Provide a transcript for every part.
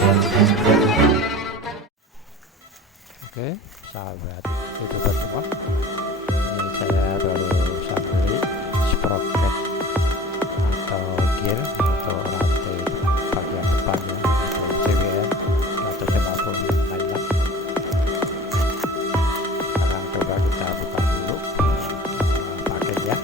Oke, sahabat YouTuber semua, ini saya barusan beli Sprocket atau gear untuk rantai bagian depannya untuk CBR 150 mm. Sekarang coba kita buka dulu paketnya.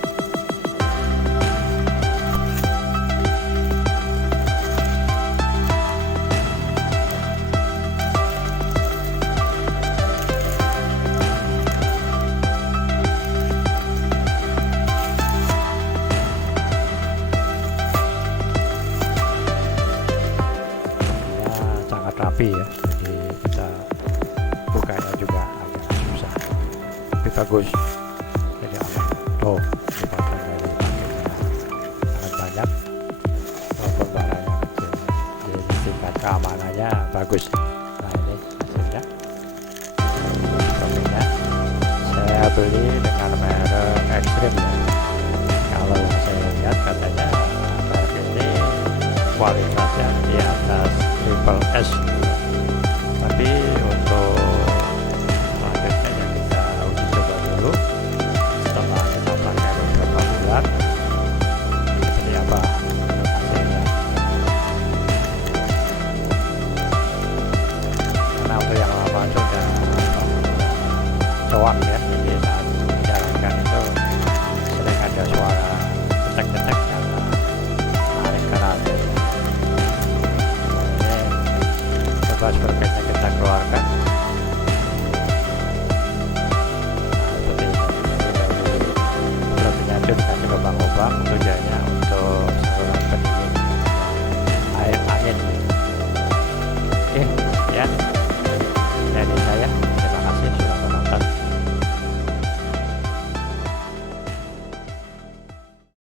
Rapi ya, jadi kita bukanya juga agak susah, tapi bagus, jadi aman. Tuh, dipotong dari paketnya sangat banyak walaupun barangnya kecil, jadi tingkat keamanannya bagus. Nah, ini hasilnya. Paketnya saya beli dengan merek ekstrim ya. Kalau yang saya lihat katanya merek ini kualitasnya di atas triple S, tapi untuk selanjutnya yang kita uji coba dulu setelah kita pakai beberapa bulan seperti apa hasilnya. Karena untuk yang lama itu udah coak ya, jadi saat menjalankan itu sering ada suara cetek-cetek karena tarik ke rantai. Coba Sproketnya kita keluarkan.